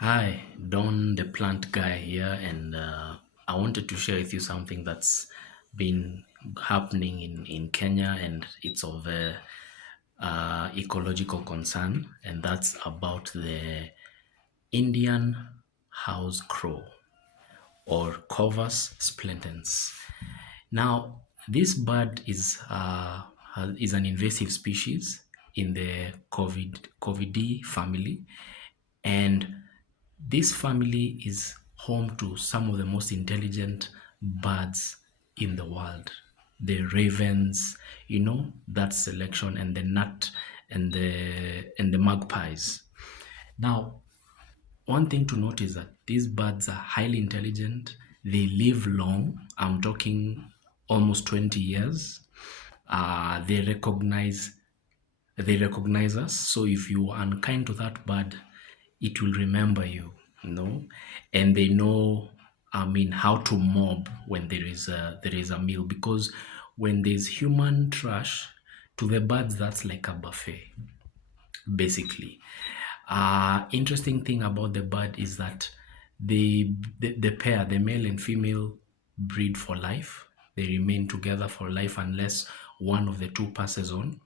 Hi, Don the plant guy here, and I wanted to share with you something that's been happening in Kenya, and it's of ecological concern, and that's about the Indian house crow or Corvus splendens. Now, this bird is an invasive species in the Corvidae family, and this family is home to some of the most intelligent birds in the world. The ravens, that selection, and the nut and the magpies. Now, one thing to note is that these birds are highly intelligent. They live long. I'm talking almost 20 years. Uh, they recognize they recognize us. So if you are unkind to that bird, it will remember you, and they know, how to mob when there is a meal, because when there's human trash, to the birds that's like a buffet, basically. Interesting thing about the bird is that the pair, the male and female, breed for life. They remain together for life unless one of the two passes on,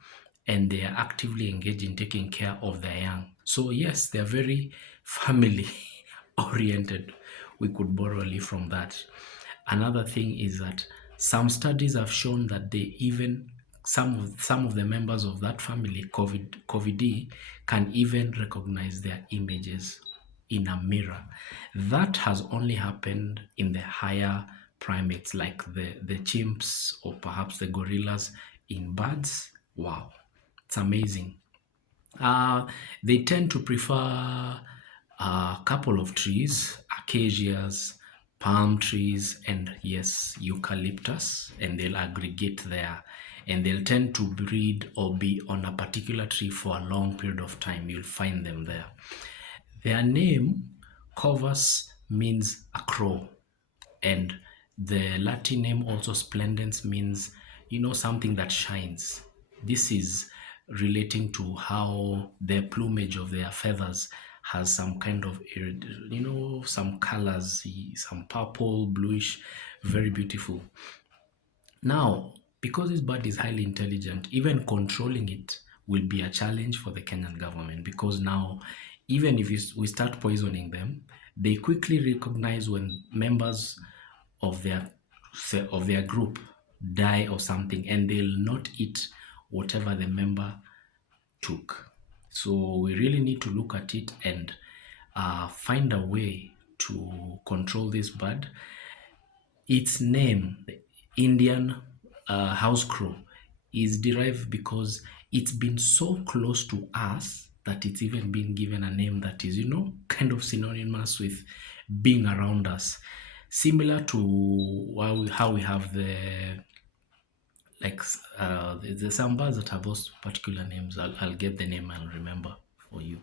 and they are actively engaged in taking care of their young. So yes, they are very family oriented. We could borrow a leaf from that. Another thing is that some studies have shown that they even some of the members of that family, COVID can even recognize their images in a mirror. That has only happened in the higher primates, like the chimps or perhaps the gorillas. In birds, wow, it's amazing. Uh, they tend to prefer a couple of trees, acacias, palm trees, and yes, eucalyptus, and they'll aggregate there. And they'll tend to breed or be on a particular tree for a long period of time. You'll find them there. Their name, Corvus, means a crow, and the Latin name also splendens means, something that shines. This is relating to how the plumage of their feathers has some kind of, some colors, some purple, bluish, very beautiful. Now, because this bird is highly intelligent, even controlling it will be a challenge for the Kenyan government, because now, even if we start poisoning them, they quickly recognize when members of their group die or something, and they'll not eat whatever the member took. So we really need to look at it and find a way to control this bird. Its name, the Indian house crow, is derived because it's been so close to us that it's even been given a name that is, kind of synonymous with being around us. Similar to how we have there's some birds that have those particular names. I'll get the name and remember for you.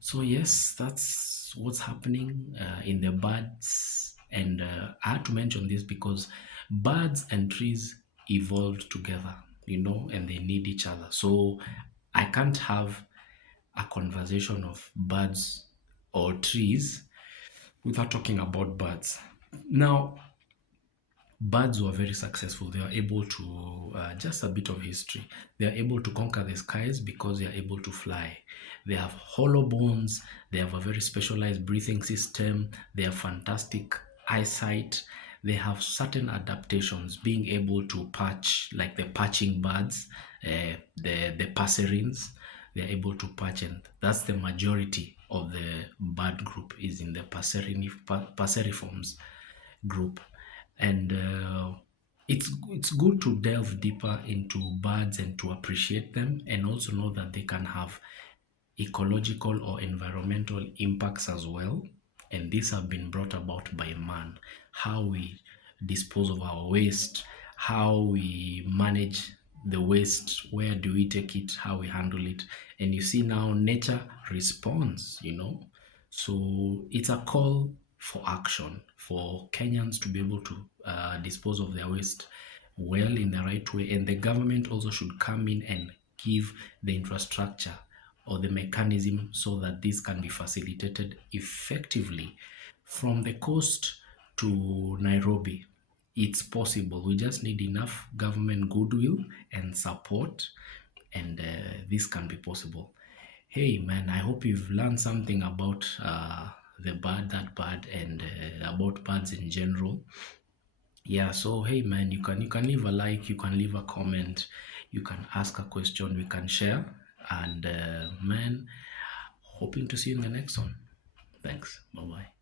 So yes, that's what's happening in the birds, and I had to mention this because birds and trees evolved together, and they need each other. So I can't have a conversation of birds or trees without talking about birds. Now, birds were very successful. They were able to, just a bit of history, they are able to conquer the skies because they are able to fly. They have hollow bones, they have a very specialized breathing system, they have fantastic eyesight, they have certain adaptations, being able to perch, like the perching birds, the passerines, they're able to perch, and that's the majority of the bird group is in the passeriforms group. And it's good to delve deeper into birds and to appreciate them, and also know that they can have ecological or environmental impacts as well. And these have been brought about by man. How we dispose of our waste, how we manage the waste, where do we take it, how we handle it. And you see now nature responds, So it's a call for action for Kenyans to be able to dispose of their waste well in the right way. And the government also should come in and give the infrastructure or the mechanism so that this can be facilitated effectively from the coast to Nairobi. It's possible. We just need enough government goodwill and support, and this can be possible. Hey man, I hope you've learned something about the bird, that bird, and about birds in general. Yeah, so hey man, you can leave a like, you can leave a comment, you can ask a question, we can share, and man, hoping to see you in the next one. Thanks. Bye bye.